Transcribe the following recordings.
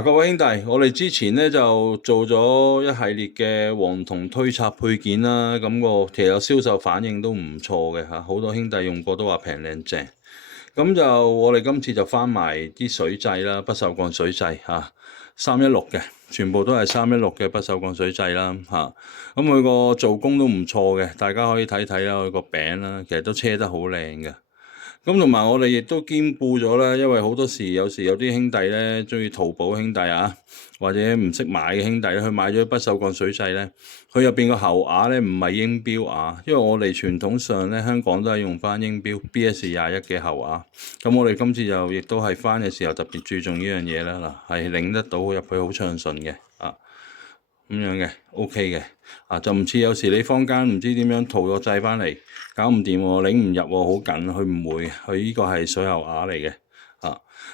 各位兄弟，我哋之前咧就做咗一系列嘅黃銅推插配件啦，咁其實銷售反應都唔錯嘅嚇，好多兄弟用過都話平靚正。咁就我哋今次就翻埋啲水掣啦，不鏽鋼水掣嚇，316嘅，全部都係316嘅不鏽鋼水掣啦嚇。咁佢個做工都唔錯嘅，大家可以睇睇啦，佢個柄啦，其實都車得好靚嘅。咁同埋我哋亦都兼顧咗啦，因為好多時有啲兄弟咧中意淘寶兄弟啊，或者唔識買嘅兄弟咧，佢買咗不鏽鋼水掣咧，佢入邊個喉牙咧唔係英標牙，因為我哋傳統上咧香港都係用翻英標 BS21嘅喉牙，咁我哋今次就亦都係翻嘅時候特別注重呢樣嘢啦，嗱係擰得到入去好暢順嘅啊。咁樣嘅 OK 嘅，就唔似有時你坊間唔知點樣套個掣翻嚟，搞唔掂喎，擰唔入喎，好緊，佢唔會，佢呢個係水喉牙嚟嘅，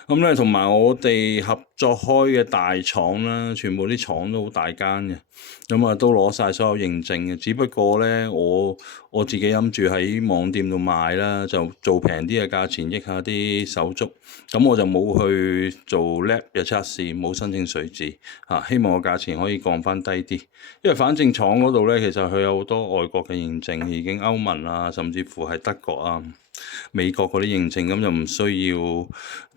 咁咧同埋我哋合作開嘅大廠啦，全部啲廠都好大間嘅，咁都攞晒所有認證嘅，只不過咧我自己諗住喺網店度賣啦，就做平啲嘅價錢益下啲手足，咁我就冇去做 lab 嘅測試，冇申請水紙，希望個價錢可以降翻低啲，因為反正廠嗰度咧其實佢有好多外國嘅認證，已經歐盟啊，甚至乎係德國啊、美國嗰啲認證，咁就唔需要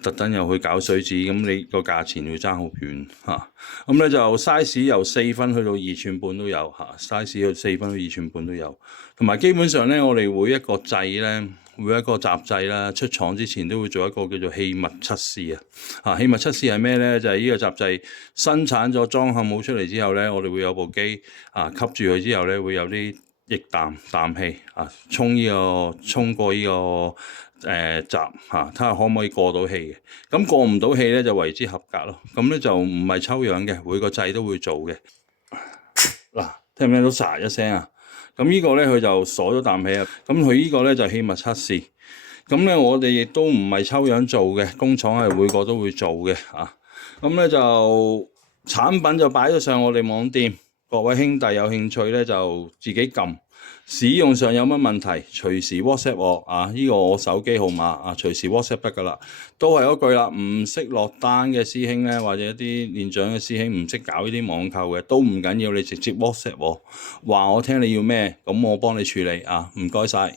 特登又去搞水紙，咁你個價錢會爭好遠嚇。咁咧就 size 由4分去到2寸半都有嚇，size 由4分到2寸半都有。同埋基本上咧，我哋每一個掣咧，每一個閘掣啦，出廠之前都會做一個叫做氣密測試啊。氣密測試係咩咧？就係呢個閘掣生產咗裝嵌模出嚟之後咧，我哋會有部機吸住佢之後咧，會有啲液氮氣衝過呢個閘睇下可唔可以過到氣嘅。咁過唔到氣咧就為之合格咯。咁咧就唔係抽樣嘅，每個掣都會做嘅。嗱，聽唔聽到嚓一聲啊？咁呢個咧佢就鎖咗氮氣啊。咁佢呢個咧就氣密測試。咁咧我哋亦都唔係抽樣做嘅，工廠係每個都會做嘅啊。咁咧就產品就擺咗上我哋網店。各位兄弟有興趣咧就自己撳，使用上有乜問題隨時 WhatsApp 我呢個我手機號碼隨時 WhatsApp 得噶啦。都係嗰句啦，唔識落單嘅師兄咧，或者一啲年長嘅師兄唔識搞呢啲網購嘅都唔緊要，你直接 WhatsApp 我，話我聽你要咩，咁我幫你處理唔該晒。